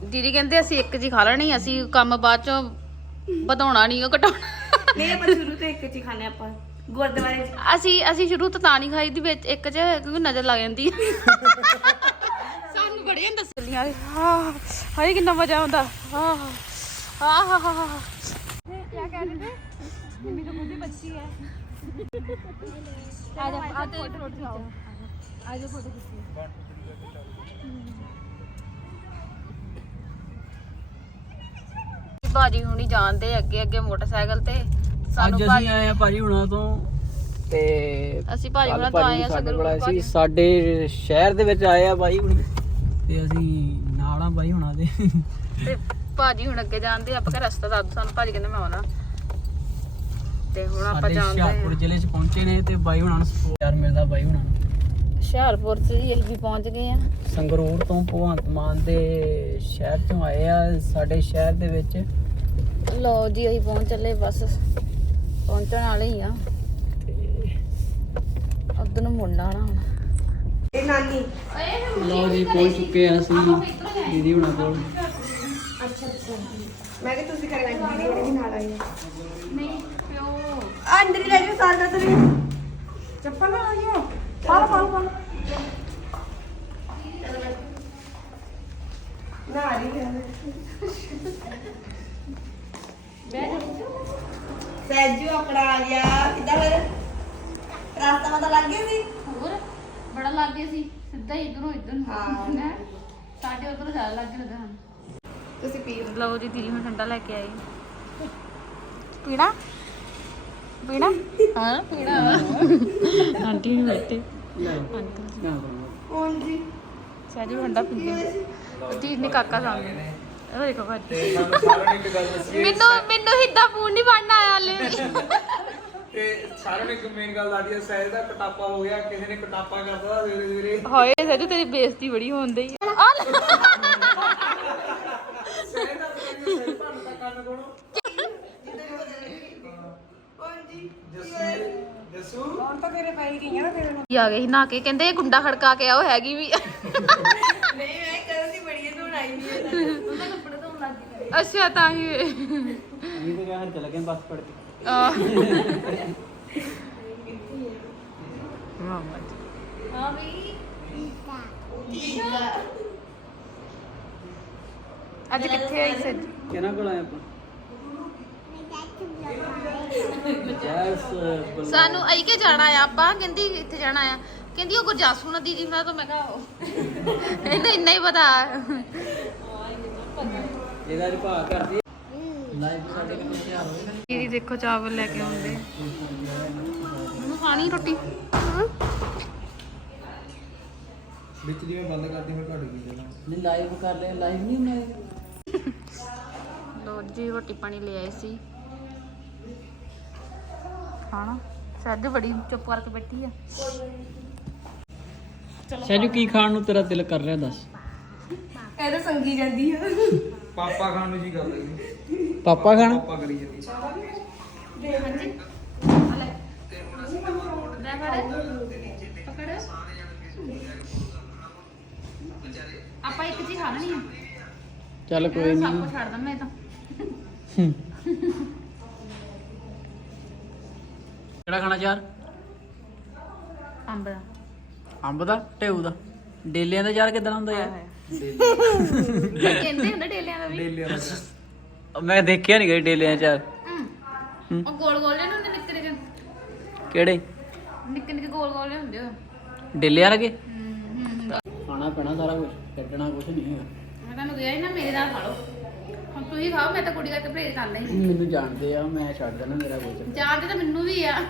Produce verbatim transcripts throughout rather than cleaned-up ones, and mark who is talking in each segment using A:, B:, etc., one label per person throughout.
A: ਦੀਦੀ ਕਹਿੰਦੇ ਅਸੀਂ ਇੱਕ ਜੀ ਖਾ ਲੈਣੀ, ਅਸੀਂ ਕੰਮ ਬਾਅਦ ਚੋਂ ਵਧਾਉਣਾ ਨਹੀਂ, ਉਹ ਘਟਾਉਣਾ
B: ਨਹੀਂ ਆਪਾਂ ਸ਼ੁਰੂ ਤੋਂ ਇੱਕ ਚ ਹੀ ਖਾਣੇ ਆਪਾਂ ਗੁਰਦੁਆਰੇ ਚ।
A: ਅਸੀਂ ਅਸੀਂ ਸ਼ੁਰੂ ਤੋਂ ਤਾਂ ਨਹੀਂ ਖਾਈ ਦੀ ਵਿੱਚ ਇੱਕ ਚ, ਕਿਉਂਕਿ ਨਜ਼ਰ ਲੱਗ ਜਾਂਦੀ ਹੈ ਸਾਨੂੰ ਬੜੀਆਂ ਦੱਸਲੀਆਂ। ਹਾਂ ਹਾਏ ਕਿੰਨਾ ਮਜ਼ਾ ਆਉਂਦਾ। ਹਾਂ ਹਾਂ ਹਾਂ ਹਾਂ ਹਾਂ ਕੀ ਕਹਿ ਰਹੇ ਥੇ? ਮੰਮੀ ਤਾਂ ਖੁਦ ਹੀ ਬੱਚੀ ਹੈ। ਆ ਜਾ ਆ ਤੇ ਫੋਟੋ ਖਿਚਾਓ, ਆ ਜਾ ਫੋਟੋ ਖਿੱਚੀਏ। ਭਾਜੀ ਹੁਣੀ ਜਾਣਦੇ ਅੱਗੇ ਅੱਗੇ ਮੋਟਰਸਾਈਕਲ ਤੇ।
C: ਅੱਜ ਅਸੀਂ ਆਏ ਆ ਭਾਜੀ ਹੁਣਾਂ ਤੋਂ ਤੇ
A: ਅਸੀਂ ਭਾਜੀ ਹੁਣਾਂ ਤੋਂ ਆਏ ਆ
C: ਸੰਗਰੂਰ। ਅਸੀਂ ਸਾਡੇ ਸ਼ਹਿਰ ਦੇ ਵਿੱਚ ਆਏ ਆ ਬਾਈ ਹੁਣੀ ਤੇ ਅਸੀਂ ਨਾਲ ਆ ਬਾਈ ਹੁਣਾਂ ਦੇ।
A: ਤੇ ਭਾਜੀ ਹੁਣ ਅੱਗੇ ਜਾਂਦੇ, ਆਪਾਂ ਕਹ ਰਸਤਾ ਦੱਸ ਸਾਨੂੰ। ਭਾਜੀ ਕਹਿੰਦੇ ਮੈਂ ਆਉਣਾ, ਤੇ ਹੁਣ ਆਪਾਂ ਜਾਂਦੇ ਆ
C: ਹੁਸ਼ਿਆਰਪੁਰ ਜ਼ਿਲ੍ਹੇ 'ਚ ਪਹੁੰਚੇ ਨੇ ਤੇ ਬਾਈ ਹੁਣਾਂ ਨੂੰ ਸਪੋਰਟ ਮਿਲਦਾ। ਬਾਈ ਹੁਣਾਂ ਨੂੰ
A: ਹੁਸ਼ਿਆਰਪੁਰ ਚ ਜੀ ਅਸੀਂ ਪਹੁੰਚ ਗਏ ਆ।
C: ਸੰਗਰੂਰ ਤੋਂ ਭਗਵੰਤ ਮਾਨ ਦੇ ਸ਼ਹਿਰ ਤੋਂ ਆਏ ਆ ਸਾਡੇ ਸ਼ਹਿਰ ਦੇ ਵਿੱਚ।
A: ਲਓ ਜੀ ਅਸੀਂ ਪਹੁੰਚ ਚੱਲੇ, ਬਸ ਪਹੁੰਚਣ ਵਾਲੇ ਹੀ ਆ। ਉਧਰ ਨੂੰ ਮੁੰਡਾ ਨਾ ਹੁਣ
B: ਇਹ ਨਾਨੀ।
C: ਲਓ ਜੀ ਪਹੁੰਚ ਚੁੱਕੇ ਆ ਅਸੀਂ ਦੀਦੀ ਹੁਣਾਂ ਕੋਲ।
B: ਅੱਛਾ ਅੱਛਾ ਮੈਂ ਕਿ ਤੁਸੀਂ ਕਰਨਾ ਦੀਦੀ ਮੇਰੇ ਵੀ ਨਾਲ ਆਈ
A: ਨਹੀਂ ਪਿਓ
B: ਆ ਅੰਦਰ ਹੀ ਲੈ ਜਾਓ ਸਾਲ ਦਾ ਤੇਰੇ ਚੱਪਲ ਨਾ ਆਇਓ ਪਾਲ ਪਾਲ ਪਾਲ ਨਾ ਆ ਰਹੀ ਹੈ ਸੈਜੂ ਆਪਣਾ ਆ ਗਿਆ ਕਿੱਦਾਂ ਫਿਰ ਰਾਸਤਾ ਪਤਾ ਲੱਗ ਗਿਆ ਸੀ
A: ਹੋਰ ਬੜਾ ਲੱਗ ਗਿਆ ਸੀ, ਸਿੱਧਾ ਹੀ ਇਧਰੋਂ ਇਧਰ ਨੂੰ।
B: ਹਾਂ
A: ਸਾਡੇ ਉਧਰੋਂ ਜ਼ਿਆਦਾ ਲੱਗ ਗਿਆ ਲੱਗਾ ਹਨ।
B: ਤੁਸੀਂ ਪੀਓ।
A: ਲਓ ਜੀ ਦੀਦੀ ਹੁਣ ਠੰਡਾ ਲੈ ਕੇ ਆਏ। ਪੀਣਾ ਪੀਣਾ ਹਾਂ ਪੀਣਾ ਆਂਟੀ ਨੂੰ ਬੈਠੇ ਅੰਕਲ
B: ਕੌਣ ਜੀ
A: ਸਹਿਜੂ ਠੰਡਾ ਪੀਂਦੇ। ਦੀਦੀ ਨੇ ਕਾਕਾ ਸਾਹਮਣੇ ਉਹ ਦੇਖੋ ਭਾਜੀ। ਮੈਨੂੰ ਮੈਨੂੰ ਹਿੱਦਾ ਫੋਨ ਨਹੀਂ ਬਣਨਾ ਆਇਆ ਹਲੇ
D: ਤੇ ਸਾਰਿਆਂ ਨੂੰ ਇੱਕ ਮੇਨ ਗੱਲ ਦੱਸਦੀ ਹੈ, ਸਹਿਜ ਦਾ ਕਟਾਪਾ ਹੋ ਗਿਆ। ਕਿਸੇ ਨੇ ਕਟਾਪਾ ਕਰਦਾ ਸਵੇਰੇ ਸਵੇਰੇ।
A: ਹਾਏ ਸਹਿਜੂ ਤੇਰੀ ਬੇਇੱਜ਼ਤੀ ਬੜੀ ਹੁੰਦੀ ਹੈ। ਆ ਲੈ।
D: ਸਹਿਜ ਦਾ ਸਹਿਜ ਭਾਣ ਦਾ ਕੰਨ ਕੋਣੋ
B: ਕੌਣ ਜੀ
D: ਜੱਸੂ ਜੱਸੂ
B: ਕੌਣ ਤਾਂ ਤੇਰੇ ਪੈ ਗਈਆਂ ਨਾ ਤੇਰੇ ਨਾਲ।
A: ਆ ਗਏ ਸੀ ਨਹਾ ਕੇ, ਕਹਿੰਦੇ ਇਹ ਗੁੰਡਾ ਖੜਕਾ ਕੇ ਆ, ਉਹ ਹੈਗੀ ਵੀ
B: ਨਹੀਂ ਮੈਂ ਕਦੋਂ ਦੀ ਬੜੀ ਧੋਣ ਆਈ ਨਹੀਂ ਹੈ ਉਹਨਾਂ ਕੱਪੜੇ ਧੋਣ ਲੱਗ ਗਈ।
A: ਅੱਛਾ ਤਾਂ ਹੀ
C: ਅਸੀਂ ਤੇ ਘਰ ਚਲੇ ਗਏ ਬੱਸ ਫੜ ਕੇ।
A: ਆਹ
B: ਹਾਂ ਵੀ
A: ਅੱਜ ਕਿੱਥੇ ਆਈ ਸੱਜ?
C: ਕਿਹਨਾਂ ਕੋਲ ਆਏ ਆਪਾਂ? ਯੈਸ
A: ਸਾਨੂੰ ਆਈ ਕੇ ਜਾਣਾ ਆ ਆਪਾਂ, ਕਹਿੰਦੀ ਇੱਥੇ ਜਾਣਾ ਆ, ਕਹਿੰਦੀ ਉਹ ਗੁਰਜਾਸੂ ਨਾਲ ਦੀਦੀ ਨਾਲ। ਤਾਂ ਮੈਂ ਕਿਹਾ ਉਹ ਇਹਨੂੰ ਇੰਨਾ ਹੀ ਪਤਾ।
C: ਇਹਦਾ ਜੀ ਭਾਅ ਕਰਦੀ ਲਾਈਵ ਸਾਡੇ ਕਿੰਨੇ ਹਜ਼ਾਰ ਹੋਏ ਨੇ।
A: ਦੀਦੀ ਦੇਖੋ ਚਾਵਲ ਲੈ ਕੇ ਆਉਂਦੇ। ਉਹਨੂੰ ਖਾਣੀ ਰੋਟੀ
D: ਵਿੱਚ ਜਿਵੇਂ ਬੰਦ ਕਰਦੀ ਫਿਰ ਘਟ ਗਈ ਜਣਾ।
C: ਨਹੀਂ ਲਾਈਵ ਕਰ ਲਿਆ, ਲਾਈਵ ਨਹੀਂ ਹੁੰਦਾ।
A: ਲੋ ਜੀ ਰੋਟੀ ਪਾਣੀ ਲੈ ਆਏ ਸੀ ਖਾਣਾ। ਸੱਜ ਬੜੀ ਚੁੱਪ ਕਰਕੇ ਬੈਠੀ ਆ।
C: ਸਹਿਜੂ ਕੀ ਖਾਣ ਨੂੰ ਤੇਰਾ ਦਿਲ ਕਰ ਰਿਹਾ ਦੱਸ?
B: ਇਹ ਤਾਂ ਸੰਗੀ ਜਾਂਦੀ ਆ।
D: ਪਾਪਾ ਖਾਣ ਨੂੰ ਜੀ ਗੱਲ ਹੈ।
C: ਪਾਪਾ ਖਾਣਾ?
D: ਪਾਪਾ ਕਰੀ ਜਾਂਦੀ।
B: ਦੇ ਹਾਂਜੀ
A: ਲੈ ਫੜ ਪਕੜ। ਆਪਾਂ ਇੱਕ ਚੀਜ਼ ਖਾਣੀ ਆ।
C: ਚੱਲ ਕੋਈ
A: ਸਭ
C: ਨਹੀਂ।
A: ਕੁਝ ਛੱਡ ਦਾਂ ਮੈਂ ਤਾਂ।
C: ਕਿਹੜਾ ਖਾਣਾ ਯਾਰ?
A: ਅੰਬ ਦਾ
C: ਅੰਬ ਦਾ ਟੇਊ ਦਾ ਡੇਲਿਆਂ ਦਾ ਯਾਰ ਕਿਦਾਂ ਹੁੰਦਾ ਯਾਰ?
A: ਕਹਿੰਦੇ ਹੁੰਦੇ ਡੇਲਿਆਂ ਦਾ ਵੀ।
D: ਡੇਲੇ ਵਾਲਾ
C: ਮੈਂ ਦੇਖਿਆ ਨਹੀਂ ਗਈ ਡੇਲਿਆਂ ਚ ਯਾਰ।
A: ਹਮ, ਉਹ ਗੋਲ ਗੋਲ ਜਿਹੇ ਹੁੰਦੇ ਨਿੱਕੇ ਨਿੱਕੇ
C: ਕਿਹੜੇ
A: ਨਿੱਕੇ ਨਿੱਕੇ ਗੋਲ ਗੋਲ ਜਿਹੇ ਹੁੰਦੇ ਉਹ।
C: ਡੇਲਿਆਂ ਵਰਗੇ?
A: ਹਮ, ਹਮ, ਹਮ।
C: ਖਾਣਾ ਪੈਣਾ ਸਾਰਾ ਕੁਝ, ਕੱਢਣਾ ਕੁਝ ਨਹੀਂ ਹੈਗਾ।
A: ਮੈਂ ਤੁਹਾਨੂੰ ਕਿਹਾ ਸੀ ਨਾ ਮੇਰੇ ਨਾਲ ਖਾ ਲਓ। ਹੁਣ ਤੁਸੀਂ ਖਾਓ, ਮੈਂ ਤਾਂ ਕੁੜੀ ਕਰਕੇ ਪਰਹੇਜ਼ ਕਰ ਲਈ।
C: ਮੈਨੂੰ ਜਾਣਦੇ ਆ, ਮੈਂ ਛੱਡ ਦੇਣਾ ਮੇਰਾ ਕੁਝ।
A: ਜਾਣਦੇ ਤਾਂ ਮੈਨੂੰ ਵੀ ਆ।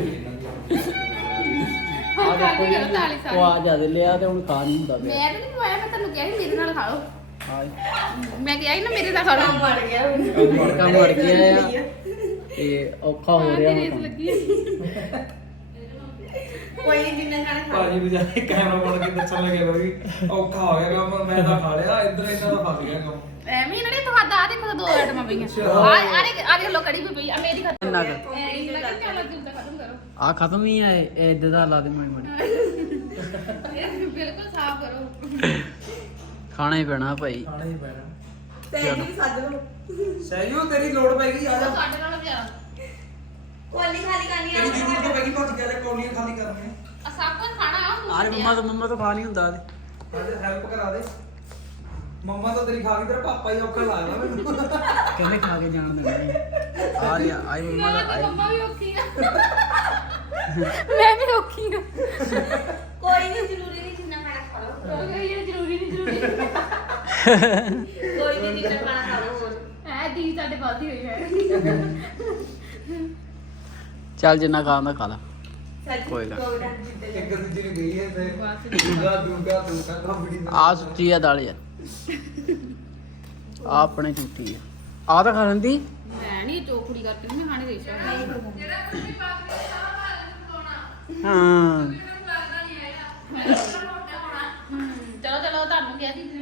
C: ਆ ਦੇਖੋ ਜੀ,
A: ਤਾਲੀ ਸਾਰੀ।
C: ਉਹ ਆ ਜਦ ਲਿਆ ਤੇ ਹੁਣ ਖਾ ਨਹੀਂ ਹੁੰਦਾ ਪਿਆ।
A: ਮੈਂ ਤਾਂ ਨਹੀਂ ਖਵਾਇਆ, ਮੈਂ ਤੁਹਾਨੂੰ ਕਿਹਾ ਸੀ ਮੇਰੇ ਨਾਲ ਖਾ ਲਓ।
C: ਹਾਂ
A: ਮੈਂ ਕਿਹਾ ਸੀ ਨਾ ਮੇਰੇ ਨਾਲ ਖਾ ਲਓ।
B: ਬਣ ਗਿਆ ਹੁਣ
C: ਕੰਮ ਵੜ ਗਿਆ ਆ ਤੇ ਔਖਾ ਹੋ ਰਿਹਾ
A: ਰੇਸ
C: ਹੁਣ।
A: ਲੱਗੀ ਆ।
B: ਕੋਈ ਜਿੰਨਾ ਖਾਣਾ ਖਾ
D: ਭਾਜੀ ਵਿਚਾਰੇ ਕੈਮਰਾ ਬਣ ਕੇ ਦੱਸਣ ਲੱਗੇ ਵੀ ਔਖਾ ਹੋ ਗਿਆ ਕੰਮ। ਮੈਂ ਤਾਂ ਖਾ ਲਿਆ, ਇੱਧਰ ਇਹਨਾਂ ਦਾ ਫਸ ਗਿਆ ਕੰਮ।
A: ਐਵੇਂ ਇਹਨਾਂ ਨੇ ਤੁਹਾਡਾ ਆ ਦੇਖੋ ਦੋ ਆਈਟਮਾਂ ਪਈਆਂ। ਆ ਆ ਆ ਦੇਖ ਲੋ ਕੜੀ ਵੀ ਪਈ ਆ, ਮੇਰੀ ਖਤਮ।
C: ਇੰਨਾ ਕੁ।
A: ਮੇਰੀ ਲੱਗਾ ਚਲੋ ਜਿੰਦਾ ਖਤਮ ਕਰੋ।
C: ਆ ਖਤਮ ਹੀ ਆ ਇਹ ਇੱਦਾਂ ਦਾ ਲਾ ਦੇ ਮੜੀ ਮੜੀ।
A: ਬਿਲਕੁਲ ਸਾਫ਼ ਕਰੋ।
C: ਖਾਣਾ ਹੀ ਪੈਣਾ ਭਾਈ।
D: ਖਾਣਾ ਹੀ ਪੈਣਾ।
B: ਸਹਿਜ ਵੀ ਸੱਜ ਲਓ।
D: ਸਹਿਜੂ ਤੇਰੀ ਲੋੜ ਪੈ ਗਈ ਆ ਜਾ।
A: ਸਾਡੇ ਨਾਲ ਪਿਆ
B: ਕੋਲੀ ਖਾਲੀ ਕਰਨੀ
D: ਤੇਰੀ ਜ਼ਰੂਰਤ ਪੈ ਗਈ ਭੱਜ ਗਿਆ ਕੌਲੀਆਂ ਖਾਲੀ ਕਰਨੀਆਂ।
A: ਆ ਸਭ ਕੁਝ ਖਾਣਾ ਆ ਤੂੰ
C: ਆਰੇ ਮੰਮਾ ਤੋਂ ਮੰਮਾ ਤੋਂ ਖਾ ਨਹੀਂ ਹੁੰਦਾ ਤੇ
D: ਅੱਜ ਹੈਲਪ ਕਰਾ ਦੇ। ਮੰਮਾ ਤਾਂ ਤੇਰੀ ਖਾ ਗਈ, ਤੇਰਾ ਪਾਪਾ ਹੀ ਔਖਾ ਲੱਗਦਾ ਮੈਨੂੰ।
C: ਕਹਿੰਦੇ ਖਾ ਕੇ ਜਾਣ ਦੇਣਾ ਆ ਰਿਹਾ ਆਈ ਮੰਮਾ ਦਾ ਆਈ
A: ਮੰਮਾ ਵੀ ਔਖੀ ਆ ਮੈਂ ਵੀ ਔਖੀ ਆ
B: ਕੋਈ ਨਹੀਂ ਜ਼ਰੂਰੀ ਨਹੀਂ ਜਿੰਨਾ ਖਾਣਾ ਖਾ ਲਓ।
A: ਇਹ ਜ਼ਰੂਰੀ ਨਹੀਂ ਜ਼ਰੂਰੀ
B: ਕੋਈ ਨਹੀਂ ਜਿੰਨਾ ਖਾਣਾ ਖਾ ਲਓ ਹੋਰ।
A: ਐ ਦੀ ਸਾਡੇ ਬਾਤ ਹੀ ਹੋਈ ਹੈ
C: ਚੱਲ ਜਿੰਨਾ ਖਾਂਦਾ ਖਾ ਲਾ।
B: ਸੱਜ
C: ਕੋਈ ਗੱਲ।
D: ਇੱਕ ਦੂਜੇ ਨੂੰ ਗਈ ਹੈ ਤੇ ਦੂਗਾ ਦੂਗਾ ਦੂਗਾ ਕੰਬੜੀ
C: ਆ ਸੁੱਚੀ ਆ ਦਾਲ ਯਾਰ ਆ ਆਪਣੇ ਝੂਠੀ ਆ ਆ ਤਾਂ ਖਾ ਲੈਂਦੀ।
A: ਮੈਂ ਨਹੀਂ ਚੋਖੜੀ ਕਰਕੇ ਨਹੀਂ ਖਾਣੇ ਦੇ ਸਕਦਾ
C: ਹਾਂ
A: ਚਲੋ ਚਲੋ ਤੁਹਾਨੂੰ ਗਿਆ ਸੀ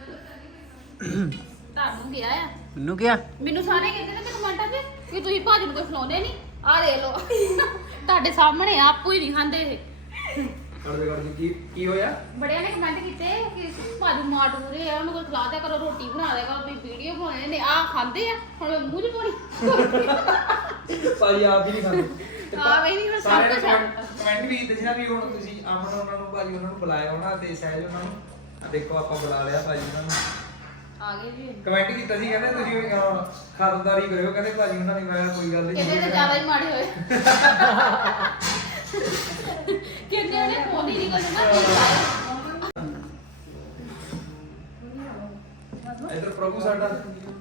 A: ਤੁਹਾਨੂੰ ਗਿਆ ਆ
C: ਮੈਨੂੰ ਕਿਹਾ
A: ਮੈਨੂੰ ਸਾਰੇ ਕਹਿੰਦੇ ਨੇ ਕਮੈਂਟਾਂ 'ਚ ਕਿ ਤੁਸੀਂ ਭਾਜੀ ਨੂੰ ਕੋਈ ਖਿਲਾਉਂਦੇ ਨਹੀਂ ਆ ਦੇ ਲਓ ਤੁਹਾਡੇ ਸਾਹਮਣੇ ਆਪੂ ਹੀ ਨਹੀਂ ਖਾਂਦੇ ਇਹ
D: ਕਰਦੇ ਕਰਦੇ ਕੀ ਕੀ ਹੋਇਆ?
A: ਬੜਿਆਂ ਨੇ ਕਮੈਂਟ ਕੀਤੇ ਕਿ ਭਾਜੀ ਮਾਟ ਮੂਰੇ ਆ ਉਹਨੂੰ ਕੋਈ ਖਿਲਾ ਦਿਆ ਕਰੋ ਰੋਟੀ ਬਣਾ ਦਿਆ ਕਰੋ ਵੀ ਵੀਡੀਓ ਬਣਾਉਂਦੇ ਨੇ ਆ ਖਾਂਦੇ ਆ ਹੁਣ ਮੈਂ ਮੂੰਹ 'ਚ ਪਾਉਣੀ
D: ਭਾਈ ਆਪ ਹੀ ਨਹੀਂ ਖਾਂਦੇ।
A: ਹਾਂ ਬਈ ਨਹੀਂ ਹੁਣ ਸਭ
D: ਸਾਰੇ
A: ਕੁਝ
D: ਕਮੈਂਟ ਵੀ ਦੱਸਣਾ ਵੀ ਹੁਣ ਤੁਸੀਂ ਅਮਨ ਉਹਨਾਂ ਨੂੰ ਭਾਜੀ ਉਹਨਾਂ ਨੂੰ ਬੁਲਾਇਆ ਹੋਣਾ ਤੇ ਸਹਿਜ ਉਹਨਾਂ ਨੂੰ ਆ ਦੇਖੋ ਆਪਾਂ ਬੁਲਾ ਲਿਆ ਭਾਜੀ ਉਹਨਾਂ ਨੂੰ।
A: ਆ ਗਏ ਜੀ
D: ਕਮੈਂਟ ਕੀਤਾ ਸੀ ਕਹਿੰਦੇ ਤੁਸੀਂ ਅਹ, ਖਾਤਰਦਾਰੀ ਕਰਿਓ ਕਹਿੰਦੇ ਭਾਜੀ ਉਹਨਾਂ ਨੇ ਮੈਂ ਕੋਈ ਗੱਲ ਨਹੀਂ
A: ਕਹਿੰਦੇ ਤਾਂ ਜ਼ਿਆਦਾ ਹੀ ਮਾੜੇ ਹੋਏ ਕਹਿੰਦੇ ਉਹਨੇ ਫੋਨ ਹੀ ਨਹੀਂ ਕਰਨਾ
D: ਇਧਰ ਪ੍ਰਭੂ ਸਾਡਾ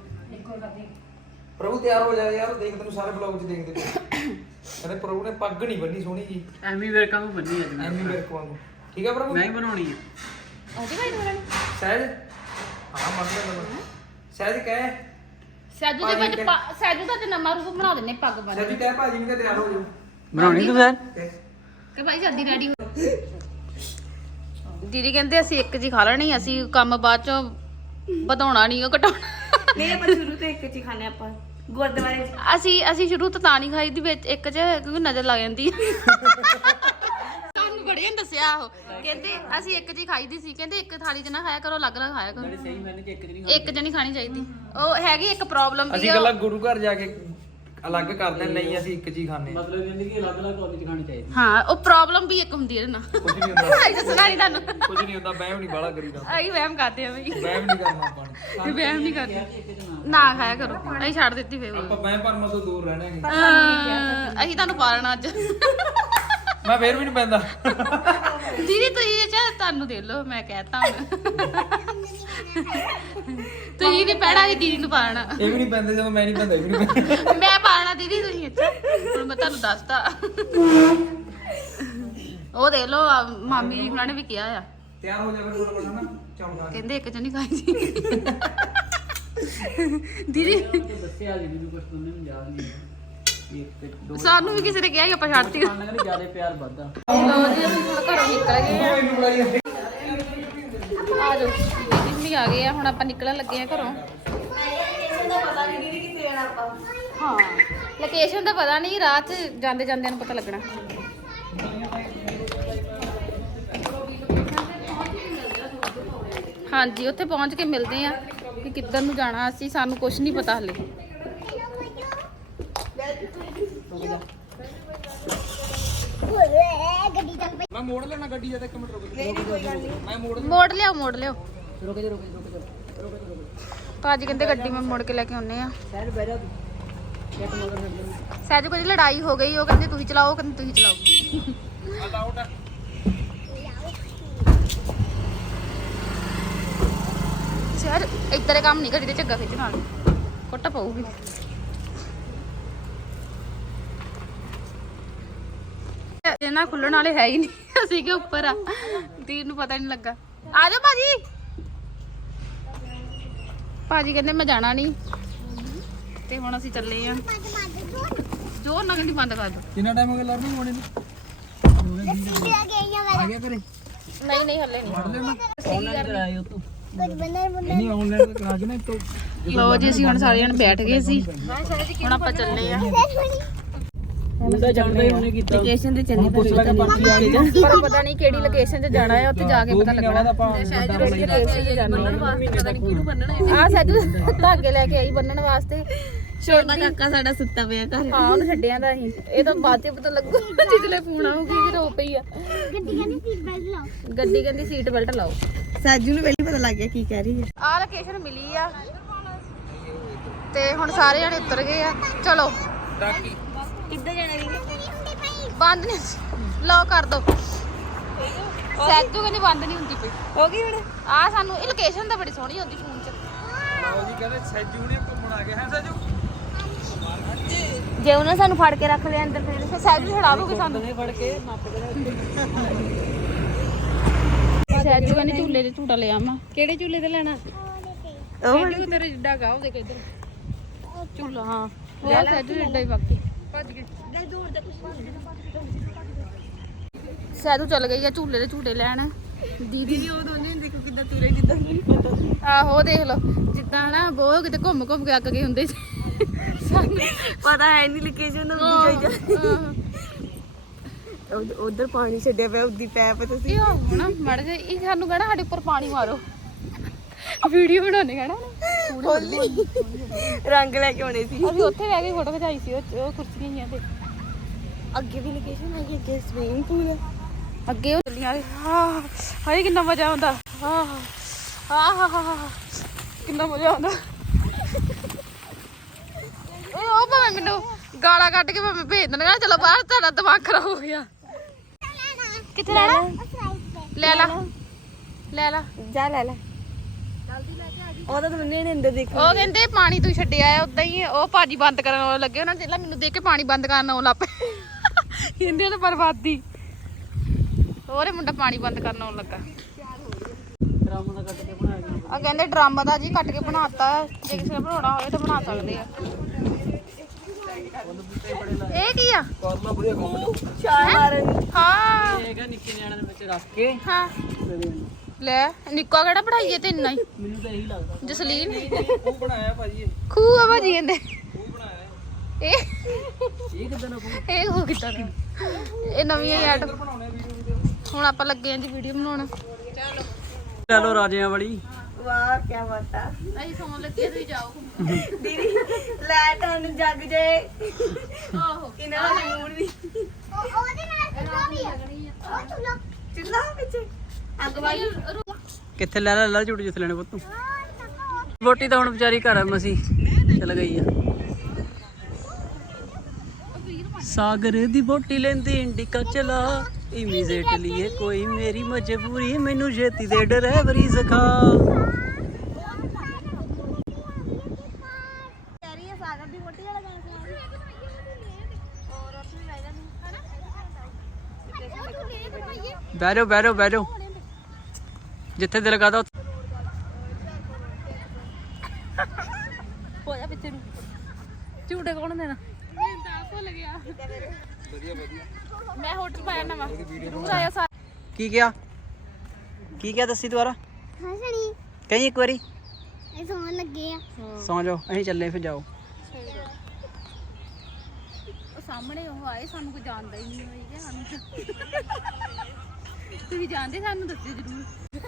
D: ਪ੍ਰਭੂ ਤਿਆਰ ਹੋ ਜਾ ਯਾਰ ਦੇਖ ਤੈਨੂੰ ਸਾਰੇ ਬਲੌਗ 'ਚ ਦੇਖਦੇ ਪਏ। ਕਹਿੰਦੇ ਪ੍ਰਭੂ ਨੇ ਪੱਗ ਨਹੀਂ ਬੰਨੀ ਸੋਹਣੀ ਜੀ
C: ਐਮੀ ਵੇਰਕਾਂ ਨੂੰ ਬੰਨੀ ਅੱਜ
D: ਐਮੀ ਮੇਰੇ ਕੋਲ ਠੀਕ ਹੈ ਪ੍ਰਭੂ
C: ਮੈਂ ਹੀ ਬਣਾਉਣੀ ਆ
A: ਉਹਦੇ ਭਾਈ ਨੂੰ
D: ਸਹਿਜ ਹਾਂ ਮੰਨ ਲੈ ਸਹਿਜ ਕਹਿ
A: ਸੈਜੂ ਦੇ ਵਿੱਚ ਪਾ- ਸੈਜੂ ਦਾ ਤੇ ਨਵਾਂ ਰੂਪ ਬਣਾ ਦਿੰਨੇ ਪੱਗ ਬੰਨ
D: ਸਹਿਜ ਕਹਿ ਭਾਜੀ ਨੂੰ ਕਿ ਤਿਆਰ ਹੋ ਜਾਓ
C: ਬਣਾਉਣੀ ਤੂੰ ਫਿਰ
D: ਕਹਿ।
A: ਕਿ ਭਾਈ ਜਲਦੀ ਰੈਡੀ ਹੋ ਦੀਦੀ ਕਹਿੰਦੇ ਅਸੀਂ ਇੱਕ ਜੀ ਖਾ ਲੈਣੀ ਅਸੀਂ ਕੰਮ ਬਾਅਦ ਚੋਂ ਵਧਾਉਣਾ ਨਹੀਂ ਉਹ ਘਟਾਉਣਾ
B: ਨਹੀਂ ਆਪਾਂ ਸ਼ੁਰੂ ਤੋਂ ਇੱਕ ਚ ਖਾਣੇ ਆਪਾਂ ਗੁਰਦੁਆਰੇ ਚ।
A: ਅਸੀਂ ਅਸੀਂ ਸ਼ੁਰੂ ਤੋਂ ਤਾਂ ਨਹੀਂ ਖਾਈ ਦੀ ਵਿੱਚ ਇੱਕ ਚ ਕਿਉਂਕਿ ਨਜ਼ਰ ਲੱਗ ਜਾਂਦੀ ਹੈ ਸਾਨੂੰ ਬੜਿਆਂ ਨੇ ਦੱਸਿਆ ਉਹ ਕਹਿੰਦੇ ਅਸੀਂ ਇੱਕ ਜੀ ਖਾਈ ਦੀ ਸੀ ਕਹਿੰਦੇ ਇੱਕ ਥਾਲੀ ਚ ਨਾ ਖਾਇਆ ਕਰੋ ਅਲੱਗ ਅਲੱਗ ਖਾਇਆ ਕਰੋ
C: ਸਹੀ ਮੈਨੇ ਕਿ ਇੱਕ ਦਿਨ
A: ਇੱਕ ਚ ਨਹੀਂ ਖਾਣੀ ਚਾਹੀਦੀ ਉਹ ਹੈਗੀ ਇੱਕ ਪ੍ਰੋਬਲਮ ਵੀ
D: ਅਸੀਂ
A: ਆ
D: ਗੱਲਾਂ ਗੁਰੂ ਘਰ ਜਾ ਕੇ ਅਲੱਗ ਕਰਦੇ ਨਹੀਂ ਅਸੀਂ ਇੱਕ ਚੀਜ਼ ਖਾਂਦੇ
C: ਮਤਲਬ ਕਹਿੰਦੀ ਕਿ ਅਲੱਗ ਅਲੱਗ ਕਾਲਜ ਖਾਣੀ ਚਾਹੀਦੀ।
A: ਹਾਂ ਉਹ ਪ੍ਰੋਬਲਮ ਵੀ ਇੱਕ ਹੁੰਦੀ ਹੈ ਇਹਦੇ ਨਾਲ
D: ਕੁਝ ਨਹੀਂ ਹੁੰਦਾ
A: ਆਈ ਦੱਸਣਾ ਨਹੀਂ ਤੁਹਾਨੂੰ
D: ਕੁਝ ਨਹੀਂ ਹੁੰਦਾ ਵਹਿਮ ਨਹੀਂ ਬਾਲਾ ਕਰੀਦਾ
A: ਆਈ ਵਹਿਮ ਕਰਦੇ ਆ ਬਈ
D: ਵਹਿਮ ਨਹੀਂ ਕਰਨਾ ਆਪਾਂ ਨੇ
A: ਤੇ ਵਹਿਮ ਨਹੀਂ ਕਰਦੇ ਨਾ ਖਾਇਆ ਕਰੋ ਅਸੀਂ ਛੱਡ ਦਿੱਤੀ ਫੇਰ
D: ਆਪਾਂ ਵਹਿਮ ਭਰਮਾਂ ਤੋਂ ਦੂਰ ਰਹਿਣਾ ਹੈ
A: ਅਹ, ਅਸੀਂ ਤੁਹਾਨੂੰ ਪਾਲਣਾ ਅੱਜ
D: ਮੈਂ ਫੇਰ ਵੀ ਨਹੀਂ ਪੈਂਦਾ
A: ਦੀਦੀ ਤੁਸੀਂ ਚਾਹ ਤੁਹਾਨੂੰ ਦੇ ਲਓ ਮੈਂ ਕਹਿਤਾ ਹੁਣ ਤੁਸੀਂ ਵੀ ਪੈਣਾ ਸੀ ਦੀਦੀ ਨੂੰ ਪਾਲਣਾ
D: ਇਹ ਵੀ ਨਹੀਂ ਪੈਂਦੇ ਜਦੋਂ ਮੈਂ ਨਹੀਂ ਪੈਂਦਾ ਇਹ ਵੀ ਨਹੀਂ ਪੈਂਦਾ
A: ਮੈਂ ਪਾਲਣਾ ਦੀਦੀ ਤੁਸੀਂ ਅੱਛਾ ਹੁਣ ਮੈਂ ਤੁਹਾਨੂੰ ਦੱਸਤਾ ਉਹ ਦੇ ਲਓ ਆ ਮਾਮੀ ਜੀ ਉਹਨਾਂ ਨੇ ਵੀ ਕਿਹਾ ਆ
D: ਤਿਆਰ ਹੋ ਜਾ ਫਿਰ ਥੋੜਾ ਬਣਾ ਨਾ ਚੌਂਕਾ
A: ਕਹਿੰਦੇ ਇੱਕ ਚ ਨਹੀਂ ਖਾਈ ਜੀ ਦੀਦੀ
C: ਦੱਸਿਆ ਜੀ ਮੈਨੂੰ ਕੁਝ ਤੁਮਨੇ ਮੈਨੂੰ ਯਾਦ ਨਹੀਂ ਇੱਕ ਤੇ ਦੋ
A: ਸਾਨੂੰ ਵੀ ਕਿਸੇ ਨੇ ਕਿਹਾ ਸੀ ਆਪਾਂ ਛੱਡਤੀ
C: ਖਾਣ ਲੱਗਣੀ ਜਿਆਦਾ ਪਿਆਰ ਵੱਧਦਾ।
A: ਲੋ ਜੀ ਅਸੀਂ ਹੁਣ ਘਰੋਂ ਨਿਕਲ ਗਏ ਆ
D: ਇਹਨੂੰ ਬੁਲਾਈ ਜਾਂਦੇ
A: ਆ ਜਾਓ ਦੀਦੀ ਵੀ ਆ ਗਏ ਆ ਹੁਣ ਆਪਾਂ ਨਿਕਲਣ ਲੱਗੇ ਆ ਘਰੋਂ
B: ਲੋਕੇਸ਼ਨ ਦਾ ਪਤਾ ਨਹੀਂ ਦੀਦੀ ਕਿੱਥੇ ਜਾਣਾ ਆਪਾਂ।
A: ਹਾਂ ਲੋਕੇਸ਼ਨ ਦਾ ਪਤਾ ਨਹੀਂ ਰਾਹ 'ਚ ਜਾਂਦੇ ਜਾਂਦਿਆਂ ਨੂੰ ਪਤਾ ਲੱਗਣਾ ਹਾਂਜੀ ਉੱਥੇ ਪਹੁੰਚ ਕੇ ਮਿਲਦੇ ਆ ਕਿ ਕਿੱਧਰ ਨੂੰ ਜਾਣਾ ਅਸੀਂ ਸਾਨੂੰ ਕੁਝ ਨਹੀਂ ਪਤਾ ਹਲੇ
D: ਮੈਂ ਮੋੜ ਲੈਣਾ ਗੱਡੀ ਜਦ ਇੱਕ ਮਿੰਟ ਰੁਕ
B: ਨਹੀਂ ਨਹੀਂ ਕੋਈ ਗੱਲ ਨਹੀਂ।
D: ਮੈਂ ਮੋੜ
A: ਮੋੜ ਲਿਆਓ ਮੋੜ ਲਿਆਓ
C: ਰੁਕ ਜਾ ਰੁਕ ਜਾ ਰੁਕ ਜਾ ਰੁਕ ਜਾ
A: ਭਾਜੀ ਕਹਿੰਦੇ ਗੱਡੀ ਮੈਂ ਮੋੜ ਕੇ ਲੈ ਕੇ ਆਉਨੇ ਆ
C: ਸਹਿਜ ਬਹਿ ਜਾ ਤੂੰ ਇੱਕ ਮਗਰ ਹਟ ਜਾ
A: ਸਹਿਜ ਕੋਈ ਲੜਾਈ ਹੋ ਗਈ ਉਹ ਕਹਿੰਦੇ ਤੁਸੀਂ ਚਲਾਓ ਕਹਿੰਦੇ ਤੁਸੀਂ ਚਲਾਓ
D: ਅਲਾਉਡ ਹੈ
A: ਯਾਰ ਇੱਧਰ ਕੰਮ ਨਹੀਂ ਕਰੀਦੇ ਝੱਗਾ ਖਿੱਚ ਨਾਲ ਕੁੱਟ ਪਊਗੀ ਇਹ ਨਾ ਖੁੱਲਣ ਵਾਲੇ ਹੈ ਹੀ ਨਹੀਂ ਅਸੀਂ ਕਿ ਉੱਪਰ ਆ ਦੀਰ ਨੂੰ ਪਤਾ ਨਹੀਂ ਲੱਗਾ ਆ ਜਾਓ ਭਾਜੀ ਭਾਜੀ ਕਹਿੰਦੇ ਮੈਂ ਜਾਣਾ ਨਹੀਂ ਤੇ ਹੁਣ ਅਸੀਂ ਚੱਲੇ ਆ ਜੋ ਨਾ ਕਹਿੰਦੀ ਬੰਦ ਕਰ ਦੋ
D: ਕਿੰਨਾ ਟਾਈਮ ਹੋ ਗਿਆ ਲਰਨਿੰਗ ਹੋਣੇ ਨੂੰ ਆ ਗਿਆ ਕਰੇ
A: ਨਹੀਂ ਨਹੀਂ ਹੱਲੇ ਨਹੀਂ
C: ਆਨਲਾਈਨ ਕਰਾਇਓ ਤੂੰ
D: ਨਹੀਂ ਆਨਲਾਈਨ ਤਾਂ ਕਰਾ ਕੇ ਨਾ ਇੱਕ
A: ਲੋ ਜੀ ਅਸੀਂ ਹੁਣ ਸਾਰੇ ਜਣ ਬੈਠ ਗਏ ਸੀ ਹੁਣ ਆਪਾਂ ਚੱਲੇ ਆ
C: ਮੁੰਡਾ ਜਾਣਦਾ ਹੀ ਉਹਨੇ ਕੀਤਾ
B: ਲੋਕੇਸ਼ਨ ਤੇ ਚੱਲੀ
C: ਪੁੱਛ ਲਾਂਗੇ ਪਰਚੀ ਆ ਗਈ
A: ਪਰ ਪਤਾ ਨਹੀਂ ਕਿਹੜੀ ਲੋਕੇਸ਼ਨ 'ਚ ਜਾਣਾ ਹੈ, ਉੱਥੇ ਜਾ ਕੇ ਪਤਾ ਲੱਗਣਾ।
B: ਸ਼ਾਇਦ ਜਿਹੜੀ ਲੋਕੇਸ਼ਨ ਤੇ ਜਾਣਾ ਪਤਾ ਨਹੀਂ ਕਿਹਨੂੰ ਬੰਨਣਾ
A: ਆ ਸੱਜੂ ਧਾਗੇ ਲੈ ਕੇ ਆਈ ਬੰਨਣ ਵਾਸਤੇ।
B: ਛੋਟਾ ਕਾਕਾ ਸਾਡਾ ਸੁੱਤਾ ਪਿਆ ਘਰ।
A: ਹਾਂ ਉਹਨੂੰ ਛੱਡਿਆ ਦਾ ਅਸੀਂ, ਇਹ ਤਾਂ ਬਾਅਦ 'ਚ ਪਤਾ ਲੱਗੂ ਜਿਸਲੇ ਫੋਨ ਆਊਗੀ ਕਿ ਰੋ ਪਈ ਆ। ਗੱਡੀ ਕਹਿੰਦੀ ਸੀਟ ਬੈਲਟ ਲਾਓ, ਗੱਡੀ ਕਹਿੰਦੀ ਸੀਟ ਬੈਲਟ ਲਾਓ।
B: ਸਾਜੂ ਨੂੰ ਪਹਿਲੀ ਪਤਾ ਲੱਗ ਗਿਆ ਕੀ ਕਹਿ ਰਹੀ ਹੈ।
A: ਆ ਲੋਕੇਸ਼ਨ ਮਿਲੀ ਆ ਤੇ ਹੁਣ ਸਾਰੇ ਜਣੇ ਉਤਰ ਗਏ ਆ। ਚਲੋ
B: ਕਿੱਦਾਂ ਜਾਣਾ ਜੀ?
A: ਬੰਦ ਨਹੀਂ ਲਓ ਕਰ ਦੋ। ਸੈਜੂ ਕਹਿੰਦੀ ਬੰਦ ਨਹੀਂ ਹੁੰਦੀ ਪਈ।
B: ਹੋ ਗਈ ਹੁਣ?
A: ਆ ਸਾਨੂੰ ਇਹ ਲੋਕੇਸ਼ਨ ਤਾਂ ਬੜੀ ਸੋਹਣੀ ਹੁੰਦੀ ਫੋਨ 'ਚ।
D: ਲਓ ਜੀ ਕਹਿੰਦੇ ਸੈਜੂ ਨੇ ਘੁੰਮਣ ਆ ਗਿਆ ਹੈ ਸੈਜੂ।
B: ਜੇ ਉਹਨਾਂ ਸਾਨੂੰ ਫੜ ਕੇ ਰੱਖ ਲਿਆ ਅੰਦਰ ਫਿਰ
A: ਫਿਰ ਸੈਜੂ ਛੜਾ ਦੋਗੇ ਸਾਨੂੰ।
C: ਫੜ ਕੇ ਨੱਪ ਕੇ
A: ਸੈਜੂ ਕਹਿੰਦੀ ਝੂਲੇ 'ਚ ਝੂਟਾ ਲੈ ਆਵਾਂ।
B: ਕਿਹੜੇ ਝੂਲੇ ਤੇ ਲੈਣਾ?
A: ਸੈਜੂ ਤੇਰੇ ਜਿੱਡਾ ਗਾ ਉਹ ਦੇਖ ਇੱਧਰ ਝੂਲਾ। ਹਾਂ ਉਹ ਸੈਜੂ ਜਿੱਡਾ ਹੀ ਬਾਕੀ ਭੱਜ ਗਏ। ਸੈਜੂ ਚੱਲ ਗਈ ਆ ਝੂਲੇ ਦੇ ਝੂਟੇ ਲੈਣ। ਦੀਦੀ
B: ਉਹ ਦੋਨੇ ਦੇਖੋ ਕਿੱਦਾਂ ਤੁਰੇ ਜਿੱਦਾਂ ਨਹੀਂ ਪਤਾ।
A: ਆਹੋ ਦੇਖ ਲਓ ਜਿੱਦਾਂ ਨਾ ਬਹੁਤ ਕਿਤੇ ਘੁੰਮ ਘੁੰਮ ਕੇ ਅੱਕ ਗਏ ਹੁੰਦੇ ਸੀ। ਸਾਨੂੰ
B: ਪਤਾ ਹੈ ਨਹੀਂ ਲੋਕੇਸ਼ਨ ਦਾ ਉਧਰ ਪਾਣੀ ਛੱਡਿਆ ਪਿਆ ਉਦੀ ਪੈਪ ਤੁਸੀਂ
A: ਇਹ ਹੋਣਾ ਮੜ ਜੇ ਇਹ ਸਾਨੂੰ ਕਹਿਣਾ ਸਾਡੇ ਉੱਪਰ ਪਾਣੀ ਮਾਰੋ, ਵੀਡੀਓ ਬਣਾਉਣੇ ਕਹਿਣਾ
B: ਹੋਲੀ ਰੰਗ ਲੈ ਕੇ ਆਉਣੇ ਸੀ।
A: ਅਸੀਂ ਉੱਥੇ ਬਹਿ ਕੇ ਫੋਟੋ ਖਿਚਾਈ ਸੀ ਉਹ ਉਹ ਕੁਰਸੀਆਂ ਜਿਹੀਆਂ ਤੇ।
B: ਅੱਗੇ ਵੀ ਲੋਕੇਸ਼ਨ ਹੈਗੀ, ਅੱਗੇ ਸਵਿਮਿੰਗ ਪੂਲ ਹੈ।
A: ਅੱਗੇ ਉਹ ਚੱਲੀਆਂ ਹਾਂ ਹਾਏ ਕਿੰਨਾ ਮਜ਼ਾ ਆਉਂਦਾ। ਆਹ ਆਹ ਹਾ ਕਿੰਨਾ ਮਜ਼ਾ ਆਉਂਦਾ। ਓਏ ਉਹ ਭਾਵੇਂ ਮੈਨੂੰ ਗਾਲਾਂ ਕੱਢ ਕੇ ਭਾਵੇਂ ਭੇਜ ਦੇਣ, ਚਲੋ ਬਾਹਰ ਤੁਹਾਡਾ ਦਿਮਾਗ ਖਰਾਬ ਹੋ ਗਿਆ। ਕਿੱਥੇ ਲੈਣਾ? ਲੈ ਲਾ ਲੈ ਲਾ
B: ਜਾ ਲੈ ਲੈ ਉਹ ਤਾਂ ਮੰਨੇ ਨੇ ਅੰਦਰ ਦੇਖੋ।
A: ਉਹ ਕਹਿੰਦੇ ਪਾਣੀ ਤੂੰ ਛੱਡਿਆ ਆ ਉਦਾਂ ਹੀ। ਉਹ ਭਾਜੀ ਬੰਦ ਕਰਨ ਆਉਣ ਲੱਗੇ, ਉਹਨਾਂ ਜਿਹੜਾ ਮੈਨੂੰ ਦੇਖ ਕੇ ਪਾਣੀ ਬੰਦ ਕਰਨ ਆਉਣ ਲੱਗ ਪਏ। ਇਹਨਾਂ ਨੇ ਬਰਬਾਦੀ ਉਹਰੇ ਮੁੰਡਾ ਪਾਣੀ ਬੰਦ ਕਰਨ ਆਉਣ ਲੱਗਾ।
C: ਡਰਾਮਾ ਦਾ ਕੱਟ ਕੇ ਬਣਾਇਆ
A: ਆ ਕਹਿੰਦੇ ਡਰਾਮਾ ਦਾ ਜੀ ਕੱਟ ਕੇ ਬਣਾਤਾ, ਜੇ ਕਿਸੇ ਨੇ ਬਣਾਉਣਾ ਹੋਵੇ ਤਾਂ ਬਣਾ ਸਕਦੇ ਆ। ਇਹ ਕੀ ਆ?
C: ਕਾਰਲਾ ਵਧੀਆ ਕੰਮ
B: ਛਾਲ ਮਾਰਨ
A: ਹਾਂ
C: ਹੈਗਾ ਨਿੱਕੇ ਨਿਆਣਿਆਂ ਦੇ ਵਿੱਚ ਰੱਖ ਕੇ
A: ਹਾਂ
C: ਤੇ ਦੇ।
A: ਲੈ ਨਿੱਕਾ ਕਿਹੜਾ ਪੜਾਈਏ ਤੇ ਇੰਨਾ ਹੀ।
C: ਮੈਨੂੰ ਤਾਂ ਇਹੀ ਲੱਗਦਾ
A: ਜਸਲੀਨ
D: ਉਹ ਬਣਾਇਆ ਭਾਜੀ ਇਹ
A: ਖੂਹ ਆ ਭਾਜੀ ਕਹਿੰਦੇ।
D: ਉਹ ਬਣਾਇਆ
A: ਇਹ
C: ਇਹ ਕਿਦਾਂ ਨਾ
A: ਇਹ ਹੋ ਕਿੱਦਾਂ ਦਾ? ਇਹ ਨਵੀਆਂ ਐਡ
D: ਬਣਾਉਣੇ ਵੀਡੀਓ। ਹੁਣ
A: ਹੁਣ ਆਪਾਂ ਲੱਗੇ ਆਂ ਜੀ ਵੀਡੀਓ ਬਣਾਉਣ।
C: ਲੈ ਲੋ ਰਾਜਿਆਂ ਵਾਲੀ।
B: ਵਾਹ ਕੀ ਬਾਤ ਆ
A: ਅਸੀਂ ਸੌਣ ਲੱਗੇ ਤੁਸੀਂ ਜਾਓ।
B: ਦੀਦੀ ਲਾਈਟ ਹੁਣ ਜਗ ਜੇ
A: ਆਹੋ
B: ਇਹਨਾਂ ਦਾ ਮੂਡ ਵੀ
A: ਉਹਦੇ ਨਾਲ ਚੁੱਲਾ ਵੀ ਲੱਗਣੀ ਆ। ਉਹ ਚੁੱਲਾ
B: ਚੁੱਲਾ ਵਿੱਚ ਅੱਗ ਵਾਲੀ
C: ਕਿੱਥੇ ਲੈ ਲੈ ਲੈ ਝੂਟ ਜਿੱਥੇ ਲੈਣੇ ਪੁੱਤ। ਵੋਟੀ ਤਾਂ ਹੁਣ ਵਿਚਾਰੀ ਘਰ ਮਸੀ ਚਲ ਗਈ ਆ। ਸਾਗਰ ਦੀ ਵੋਟੀ ਲੈਂਦੀ ਇੰਡੀਕਾ ਚਲਾ ਇਮੀਡੀਏਟਲੀ ਇਹ ਕੋਈ ਮੇਰੀ ਮਜਬੂਰੀ ਮੈਨੂੰ ਛੇਤੀ ਦੇ ਡਰਾਈਵਰੀ ਸਿਖਾ। ਬਹਿ ਜਾਓ ਬਹਿ ਜਾਓ ਬਹਿ ਜਾਓ ਜਿੱਥੇ ਦਿਲ ਕਰਦਾ ਉੱਥੇ।
A: ਹੋਇਆ ਪਿੱਛੇ ਨੂੰ ਝੂਟੇ ਕੌਣ ਦੇਣਾ? ਭੁੱਲ ਗਿਆ।
D: ਵਧੀਆ ਵਧੀਆ
A: ਮੈਂ ਹੋਟਲ ਪਾਇਆ ਨਵਾਂ ਜ਼ਰੂਰ ਆਇਆ ਸਾਰਾ।
C: ਕੀ ਕਿਹਾ ਕੀ ਕਿਹਾ ਦੱਸੀ ਦੁਬਾਰਾ
E: ਹਸਣੀ
C: ਕਹੀਂ ਇੱਕ ਵਾਰੀ।
E: ਇਹ ਸੌਣ ਲੱਗੇ ਆ।
C: ਸੌਂ ਜਾਓ ਅਸੀਂ ਚੱਲੇ ਫਿਰ ਜਾਓ।
A: ਉਹ ਸਾਹਮਣੇ ਉਹ ਆਏ ਸਾਨੂੰ ਕੋਈ ਜਾਣਦਾ ਹੀ ਨਹੀਂ ਹੋਏਗਾ ਸਾਨੂੰ। ਤੁਸੀਂ ਜਾਣਦੇ ਸਾਨੂੰ ਦੱਸਿਓ ਜ਼ਰੂਰ।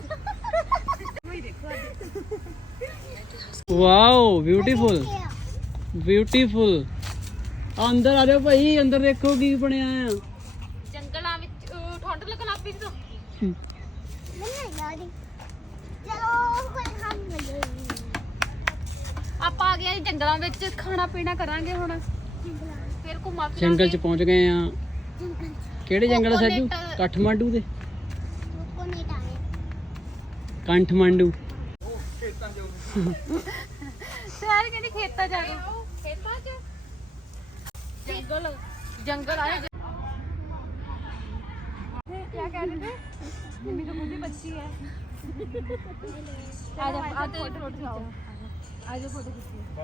C: Wow beautiful beautiful. ਅੰਦਰ ਆ ਜਾਓ ਭਾਈ, ਅੰਦਰ ਦੇਖੋ ਕੀ ਬਣਿਆ ਆ।
A: ਜੰਗਲਾਂ ਵਿੱਚ ਅਹ, ਠੰਡ ਲੱਗਣ ਲੱਗ ਪਈ ਜਦੋਂ
E: ਨਹੀਂ ਯਾਰੀ ਚਲੋ ਕੋਈ ਖਾਣ ਲੱਗੇ
A: ਆਪਾਂ ਆ ਗਏ ਜੀ ਜੰਗਲਾਂ ਵਿੱਚ, ਖਾਣਾ ਪੀਣਾ ਕਰਾਂਗੇ ਹੁਣ, ਫਿਰ ਘੁੰਮਾ ਫਿਰਾਂਗੇ।
C: ਜੰਗਲ ਚ ਪਹੁੰਚ ਗਏ ਆ। ਕਿਹੜੇ ਜੰਗਲ ਆ ਸਾਜੂ?
A: ਕੋਕੋਨਟ।
C: ਕਾਠਮਾਂਡੂ ਦੇ
E: ਕੋ ਨਹੀਂ ਟਾਵੇ
C: ਕਾਠਮਾਂਡੂ।
A: ਸਾਰੇ ਕਹਿੰਦੇ ਖੇਤਾਂ ਜਾ ਕੇ ਖੇਤਾਂ 'ਚ ਜੰਗਲ जंगल आए क्या कह रहे थे? मम्मी तो मुझे बच्ची है। आ जाओ आते फोटो खिंचाओ, आ जाओ फोटो खींचिए।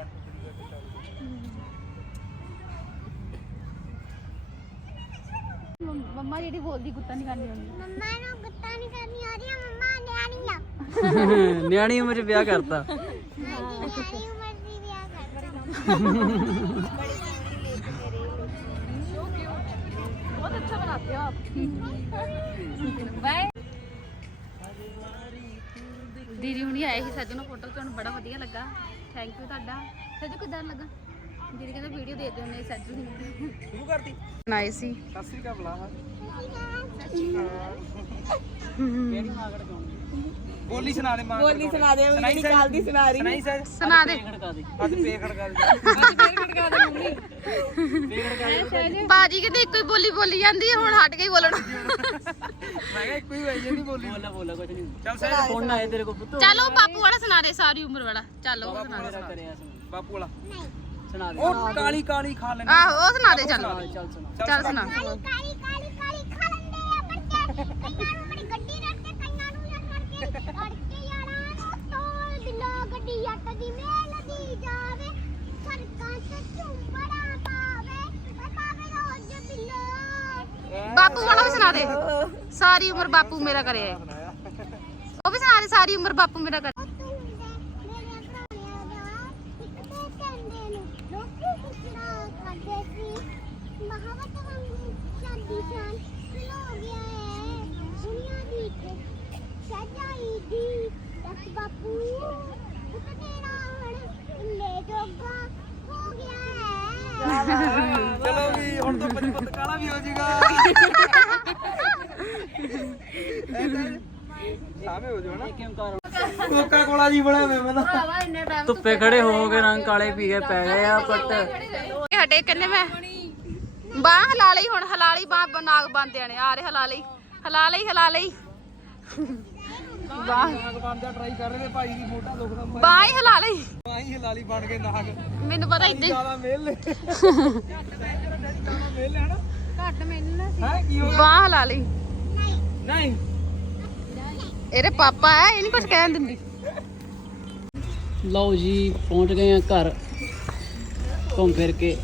A: मम्मा जी बोलती गुत्ता नहीं करनी होती।
E: मम्मा ने गुत्ता नहीं करनी हो रही, मम्मा न्याणी आ।
C: ਨਿਆਣੀ ਉਮਰ ਚ ਵਿਆਹ ਕਰਤਾ।
E: हाँ जी, न्याणी उम्र से ब्याह करता।
A: बहुत अच्छा बनाते हो आप बाय दीदी हुणी आए ही सजू ਨੂੰ ਫੋਟੋ ਤੁਹਾਨੂੰ ਬੜਾ ਵਧੀਆ ਲੱਗਾ ਥੈਂਕ ਯੂ ਤੁਹਾਡਾ ਸਜੂ ਕਿਦਾਂ ਲੱਗਾ ਦੀਦੀ ਕਹਿੰਦਾ ਵੀਡੀਓ ਦੇ ਦਿਓ ਨੇ ਸਜੂ ਨੂੰ
D: ਸ਼ੁਰੂ ਕਰਤੀ
A: ਨਾਈ ਸੀ
D: ਸਤਿ ਸ੍ਰੀ ਅਕਾਲ ਬੁਲਾ
C: ਕਿਹੜੀ ਮਾਗੜ ਗਾਉਣੀ
D: ਬੋਲੀ ਸੁਣਾ ਦੇ ਮਾਂ
B: ਬੋਲੀ ਸੁਣਾ ਦੇ ਉਹ ਜਿਹੜੀ ਕੱਲ ਦੀ ਸੁਣਾ ਰਹੀ
D: ਸੁਣਾਈ ਸਰ
A: ਸੁਣਾ ਦੇ
C: ਖੜਕਾ ਦੇ
D: ਅੱਜ ਪੇ ਖੜਕਾ ਦੇ
B: ਅੱਜ ਫੇਰ ਖੜਕਾ ਦੇ ਮੰਮੀ
A: ਬਾਜੀ ਕਹਿੰਦੇ ਇੱਕੋ ਹੀ ਬੋਲੀ ਬੋਲੀ ਜਾਂਦੀ ਹੈ ਹੁਣ ਹਟ ਕੇ ਹੀ ਬੋਲਣਾ
D: ਮੈਂ ਕਿਹਾ ਇੱਕੋ ਹੀ ਹੋਈ ਜਾਂਦੀ ਬੋਲੀ
C: ਬੋਲਾ ਬੋਲਾ ਕੁਝ ਨਹੀਂ
D: ਚੱਲ ਸਰ
C: ਫੋਨ ਆਏ ਤੇਰੇ ਕੋ ਪੁੱਤੋ
A: ਚਲੋ ਬਾਪੂ ਵਾਲਾ ਸੁਣਾ ਦੇ ਸਾਰੀ ਉਮਰ ਵਾਲਾ ਚੱਲ ਉਹ ਸੁਣਾ ਦੇ
C: ਮੇਰਾ ਕਰਿਆ ਸੁਣ
D: ਬਾਪੂ ਵਾਲਾ
C: ਸੁਣਾ ਦੇ
D: ਉਹ ਕਾਲੀ ਕਾਲੀ ਖਾ ਲੈਣਾ
A: ਆਹੋ ਉਹ ਸੁਣਾ ਦੇ ਚੱਲ
C: ਚੱਲ ਸੁਣਾ
A: ਚੱਲ ਸੁਣਾ
E: ਕਾਲੀ ਕਾਲੀ ਕਾਲੀ ਕਾਲੀ ਖਾ ਲੈਂਦੇ ਆ ਬੱਚੇ ਕਈਆਂ ਨੂੰ ਬੜੀ ਗੱਡੀ ਰੱਖ ਕੇ ਕਈਆਂ ਨੂੰ ਨਾ ਕਰਕੇ ਅੜਕੇ ਯਾਰਾਂ ਨੂੰ ਤੋਲ ਦਿਲਾ ਗੱਡੀ ਅੱਟ ਦੀ ਮੇਲ ਦੀ ਜਾਵੇ ਸੜਕਾਂ ਤੇ ਝੁੰਬੜਾ ਪਾਵੇ ਓਏ ਪਾਵੇ ਰੋਜ਼ ਬਿੱਲਾ
A: ਬਾਪੂ ਵਾਲਾ ਵੀ ਸੁਣਾ ਦੇ ਸਾਰੀ ਉਮਰ ਬਾਪੂ ਮੇਰਾ ਕਰਿਆ ਹੈ ਉਹ ਵੀ ਸੁਣਾ ਦੇ ਸਾਰੀ ਉਮਰ ਬਾਪੂ ਮੇਰਾ ਕਰਿਆ
E: ਤੂੰ ਹੁੰਦੇ ਮੇਰੇ ਪ੍ਰਾਣਿਆਂ ਦਾ ਇੱਕ ਤੇ ਕਹਿੰਦੇ ਨੂੰ ਲੋਕੀ ਕਿਸਰਾ ਕਰਦੇ ਸੀ ਮਹਾਵਤ ਵਾਂਗੂ ਸਾਡੀ ਸ਼ਾਨ ਖਲੋ ਗਿਆ ਹੈ ਦੁਨੀਆ ਦੀ ਸਜਾਈ ਦੀ ਤੱਕ ਬਾਪੂ ਪੁੱਤ ਤੇਰਾ ਹੁਣ ਲੈ ਜੋਗਾ ਹੋ ਗਿਆ ਹੈ
D: ਚਲੋ ਵੀ ਹੁਣ ਤਾਂ ਪਤ ਕਾਲਾ ਵੀ ਹੋ ਜਾਏਗਾ ਸਾਵੇਂ ਹੋ ਜਾਣਾ
C: ਕਿਉਂ ਕਰ
D: ਕੋਕਾ ਕੋਲਾ ਜੀ ਬਣਾ ਮੈਂ ਮੈਂ
C: ਧੁੱਪੇ ਖੜੇ ਹੋ ਕੇ ਰੰਗ ਕਾਲੇ ਪੀ ਕੇ ਪੈ ਗਏ ਆ ਬਟ
A: ਇਹ ਹਟੇ ਕਹਿੰਦੇ ਮੈਂ ਬਾਹ ਹਲਾ ਲਈ ਹੁਣ ਹਲਾ ਲਈ ਬਾਹ ਨਾਗ ਬੰਦਿਆਂ ਨੇ ਆ ਰੇ ਹਲਾ ਲਈ ਹਲਾ ਲਈ ਹਲਾ ਲਈ ਬਾਹ
D: ਨਾਗ ਬਣਦਾ ਟਰਾਈ ਕਰ ਰਹੇ ਨੇ ਭਾਈ ਦੀ ਮੋਟਾ ਦੁਖਦਾ
A: ਬਾਹ ਹੀ ਹਲਾ ਲਈ
D: ਆਈ ਹਲਾਲੀ ਬਣ ਕੇ ਨਾਗ
A: ਮੈਨੂੰ ਪਤਾ ਇੱਦਾਂ ਹੀ
D: ਜਿਆਦਾ ਮੇਲ ਲੈ ਮੇਲ ਲੈਣਾ
B: ਘੱਟ ਮੈਨੂੰ ਨਾ
D: ਹੈ ਕੀ ਹੋ
A: ਬਾਹ ਹਲਾ ਲਈ
D: ਨਹੀਂ
A: ਇਹਦੇ ਪਾਪਾ ਹੈ ਇਹ ਨਹੀਂ ਕੁਝ ਕਹਿਣ ਦਿੰਦੀ
C: ਲਓ ਜੀ ਪਹੁੰਚ ਗਏ ਆ ਘਰ ਘੁੰਮ ਫਿਰ ਕੇ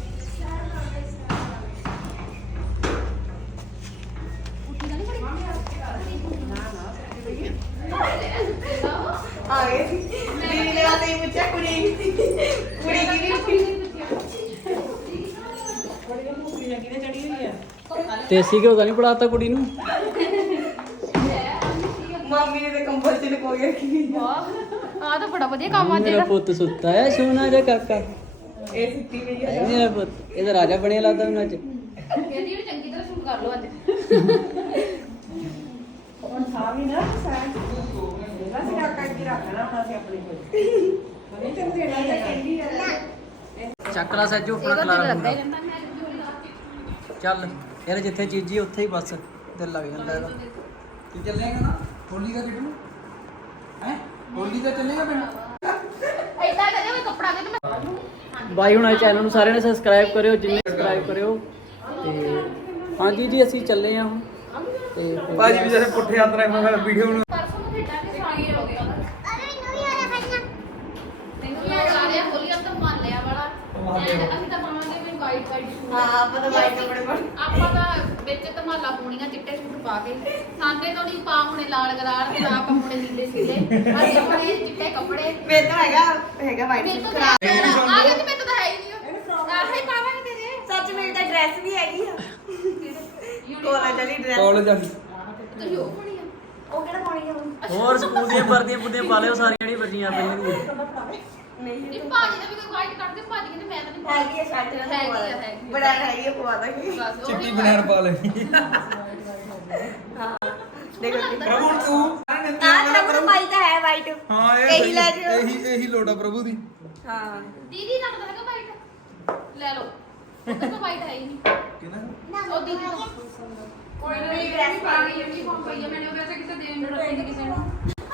B: ਆ ਗਏ ਦੀਦੀ ਨੇ ਰਾਤ ਹੀ ਪੁੱਛਿਆ ਕੁੜੀ ਕੁੜੀ ਕਿਹਦੀ
C: ਦੇਸੀ ਘਿਓ ਤਾਂ ਨਹੀਂ ਪੜਾਤਾ ਕੁੜੀ ਨੂੰ
B: ਮੰਮੀ ਨੇ ਤੇ ਕੰਬਲ ਚ ਲਕੋ ਗਿਆ ਕਿ
A: ਆ ਤਾਂ ਬੜਾ ਵਧੀਆ ਕੰਮ ਅੱਜ
C: ਮੇਰਾ ਪੁੱਤ ਸੁੱਤਾ ਹੈ ਸੋਨਾ ਜਿਹਾ ਕਾਕਾ
B: ਇਹ ਸਿੱਟੀ ਗਈ
C: ਇਹ ਮੇਰਾ ਪੁੱਤ ਇਹਦਾ ਰਾਜਾ ਬਣਿਆ ਲੱਗਦਾ ਮੈਨੂੰ ਅੱਜ
A: ਕਹਿੰਦੀ ਵੀ ਚੰਗੀ ਤਰ੍ਹਾਂ ਸ਼ੂਟ ਕਰ ਲਓ ਅੱਜ
B: ਹੁਣ ਸਾਵੀ ਨਾ ਸਾਈਡ ਅਸੀਂ ਕਾਕਾ ਕੀ ਰੱਖਣਾ ਹੁਣ ਅਸੀਂ ਆਪਣੇ ਕੋਲ ਮਨੇ ਤੈਨੂੰ ਦੇਣਾ ਹੈ ਕਹਿੰਦੀ ਹੈ
C: ਚੱਕ ਲਾ ਸੱਜੂ ਆਪਣਾ ਖਲਾਰਾ ਹੁੰਦਾ ਚੱਲ ਯਾਰ ਜਿੱਥੇ ਚੀਜ਼ੀ ਉੱਥੇ ਹੀ ਬਸ ਦਿਲ ਲੱਗ ਜਾਂਦਾ ਇਹਦਾ
D: ਕੀ ਚੱਲੇਗਾ ਨਾ ਹੋਲੀ ਦਾ ਕਿਟੂ ਹੈ ਹੋਲੀ ਦਾ ਚੱਲੇਗਾ ਪਿੰਡ
A: ਐਦਾਂ ਕਰਿਓ ਵੀ ਕੱਪੜਾ ਦੇ ਮੈਂ
C: ਬਾਈ ਹੁਣ ਚੈਨਲ ਨੂੰ ਸਾਰਿਆਂ ਨੇ ਸਬਸਕ੍ਰਾਈਬ ਕਰਿਓ ਜਿੰਨੇ ਸਬਸਕ੍ਰਾਈਬ ਕਰਿਓ ਤੇ ਹਾਂਜੀ ਜੀ ਅਸੀਂ ਚੱਲੇ ਆ ਹੁਣ ਤੇ
D: ਭਾਜੀ ਵੀ ਜਿਹੜੇ ਪੁੱਠੇ ਹੱਥ ਨਾਲ ਮੈਂ ਵੀਡੀਓ ਨੂੰ
A: ਪਰਸੋਂ ਨੂੰ ਖੇਡਾਂਗੇ ਸਾਰੀਆਂ ਹੋ ਗਿਆ
E: ਅਰੇ ਨਵੀਂ ਵਾਲਾ ਖਾਈਆਂ
A: ਤੈਨੂੰ ਯਾਦ ਆ ਰਿਹਾ ਹੋਲੀ ਅਬ ਤਾਂ ਮੰਨ ਲਿਆ ਵਾਲਾ ਅਸੀਂ ਤਾਂ ਪਾਵਾਂਗੇ ਵੀ ਵਾਈਟ ਵਾਈਟ ਸ਼ੂਟ
B: ਹਾਂ ਆਪਾਂ ਤਾਂ ਵਾਈਟ ਕੱਪੜੇ ਪਾ
A: ਆਪਾਂ ਤਾਂ ਵਿੱਚ ਧਮਾਲਾ ਪੂਣੀਆਂ ਚਿੱਟੇ ਸੂਟ ਪਾ ਕੇ ਸਾਂਦੇ ਤੋਂ ਨਹੀਂ ਪਾ ਹੁਣੇ ਲਾਲ ਗਰਾਰ ਤੇ ਆਪ ਹੁਣੇ ਨੀਲੇ ਸੀਲੇ ਅਸੀਂ ਹੁਣੇ ਚਿੱਟੇ ਕੱਪੜੇ
B: ਮੇਰੇ ਤਾਂ ਹੈਗਾ ਹੈਗਾ ਵਾਈਟ
A: ਮੇਰੇ
B: ਸੂਟ
A: ਤੋਂ
B: ਖਰਾਬ
A: ਆ ਗਏ ਤੇ ਮੇਰੇ ਤੋਂ ਤਾਂ ਹੈ ਹੀ ਨਹੀਂ ਆਹ ਹੀ ਪਾਵਾਂਗੇ ਤੇਰੇ
B: ਸੱਚ ਮੇਰੀ ਤਾਂ ਡਰੈਸ ਵੀ ਹੈਗੀ ਆ ਕਾਲਜ ਵਾਲੀ ਡਰੈਸ
D: ਕਾਲਜ ਆ
A: ਤੁਸੀਂ ਉਹ ਪਾਉਣੀ ਆ
B: ਉਹ ਕਿਹੜਾ ਪਾਉਣੀ ਆ ਹੁਣ
C: ਹੋਰ ਸਕੂਲ ਦੀਆਂ ਵਰਦੀਆਂ ਬੁੱਦੀਆਂ ਪਾ ਲਿਓ ਸਾਰੀਆਂ ਨਹੀਂ ਬਚੀਆਂ ਪਈਆਂ ਦੀਆਂ
B: ਨਹੀਂ
A: ਇਹ ਭਾਜੀ ਦਾ ਵੀ ਕੋਈ ਵਾਈਟ ਕੱਢ ਦੇ ਭਾਜੀ ਕਹਿੰਦੇ ਮੈਂ ਤਾਂ ਨਹੀਂ
B: ਹੈਗੀ ਆ ਸ਼ਰਟ ਨਾਲ
A: ਹੈਗੀ ਆ,
B: ਪਵਾ
A: ਹੈਗੀ ਆ।
B: ਬੜਾ ਹੈਗੀ ਆ ਪਵਾ ਦਾਂਗੇ
A: ਬਸ ਉਹ
D: ਚਿੱਟੀ
A: ਵੀ
D: ਬਨੈਣ ਪਾ ਲੈ
B: ਦੇਖੋ
D: ਪ੍ਰਭੂ ਤੂੰ
B: ਆਹ ਪ੍ਰਭੂ ਨੂੰ ਪਾਈ ਤਾਂ ਹੈ ਵਾਈਟ
D: ਹਾਂ ਇਹ
B: ਇਹੀ
D: ਸਹੀ-
B: ਲੈ ਜਿਓ।
D: ਇਹੀ ਇਹੀ ਲੋੜ ਆ ਪ੍ਰਭੂ ਦੀ
B: ਹਾਂ
A: ਦੀਦੀ ਦਾ ਤਾਂ ਹੈਗਾ ਵਾਈਟ ਲੈ ਲਓ ਉਹ ਤਾਂ ਵਾਈਟ ਹੈ ਹੀ ਨਹੀਂ
D: ਕਿਹਨਾਂ
A: ਉਹ ਦੀਦੀ ਦਾ ਕੋਈ ਨਹੀਂ ਡਰੈਸ ਪਾ ਕੇ ਯੂਨੀਫਾਰਮ ਪਈ ਆ ਮੈंने ਉਹ ਵੈਸੇ ਕਿਸੇ ਦੇਣ ਨੂੰ ਰੱਖੀ ਕਿਸੇ ਨੂੰ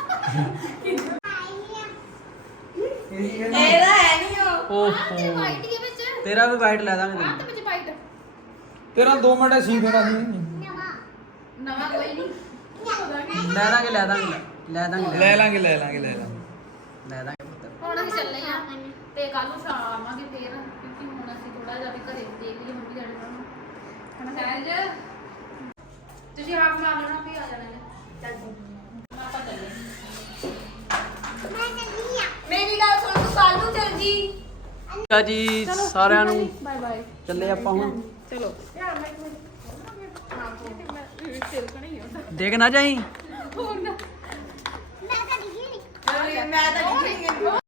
B: ਇਹਦਾ ਹੈ ਨਹੀਂ ਉਹ
C: ਓਹੋ
A: ਤੇ ਵਾਈਟ ਹੀ ਹੈ ਵਿੱਚ
C: ਤੇਰਾ ਵੀ ਵਾਈਟ ਲੈ ਦਾਂਗੇ
A: ਆਹ
C: ਤੈਨੂੰ
A: ਤੇ ਵਿੱਚ ਵਾਈਟ
D: ਤੇਰਾ ਦੋ ਮਿੰਟ ਸੀ ਦੇਣਾ ਸੀ
A: ਨਵਾਂ ਕੋਈ ਨਹੀਂ
C: ਲੈ ਦਾਂਗੇ ਲੈ ਦਾਂਗੇ ਲੈ ਦਾਂਗੇ
D: ਲੈ ਲਾਂਗੇ ਲੈ ਲਾਂਗੇ ਲੈ ਲਾਂਗੇ
C: ਲੈ ਦਾਂਗੇ ਪੁੱਤ
A: ਹੁਣ ਅਸੀਂ ਚੱਲੇ ਆ ਤੇ ਕੱਲ ਨੂੰ ਸ਼ਾਮ ਆਵਾਂਗੇ ਫੇਰ ਕਿਉਂਕਿ ਹੁਣ ਅਸੀਂ ਥੋੜਾ ਜਿਹਾ ਵੀ ਘਰੇ ਦੇਖ ਲਈਏ ਮੰਮੀ ਡੈਡੀ ਨੂੰ ਹਣਾ ਸਹਿਜ ਤੁਸੀਂ ਹਾਫ ਮਾਰ ਲੈਣਾ ਵੀ ਆ ਜਾਣਾ ਨੇ ਚੱਲ ਆਪਾਂ ਚੱਲੇ
E: ਮੈਂ ਚੱਲੀ ਆ
B: ਮੇਰੀ ਗੱਲ ਸੁਣ ਤੂੰ ਕੱਲ ਨੂੰ ਚੱਲ ਜੀ
C: ਜੀ ਸਾਰਿਆਂ ਨੂੰ
A: ਬਾਏ ਬਾਏ
C: ਚੱਲੇ ਆਪਾਂ ਹੁਣ
A: ਚਲੋ
C: ਦੇਖ ਨਾ ਜਾਈ
E: ਮੈਂ ਤਾਂ ਡਿੱਗੀ ਨਹੀਂ
B: ਮੈਂ ਤਾਂ ਡਿੱਗੀ ਨਹੀਂ